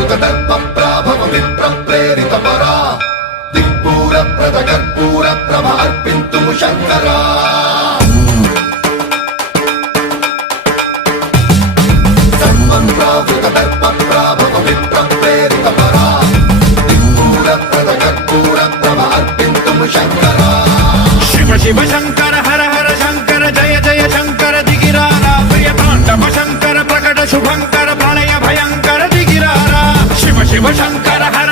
ప్రావృత దర్ప ప్రాభవ విప్ర ప్రేరిత పరా దిక్పూర ప్రద కర్పూర ప్రభ అర్పింతుము శంకరా సర్వం ప్రావృత దర్ప ప్రాభవ విప్ర ప్రేరిత పరా దిక్పూర ప్రద కర్పూర ప్రభ అర్పింతుము శంకరా శివ శివ శంకర హర హర శంకర జయ జయ శంకర దిగిరారా ప్రియ తాండవ శంకర ప్రకట శుభంకర ప్రళయ భయంకర దిగిరారా శివ శివ శంకర హర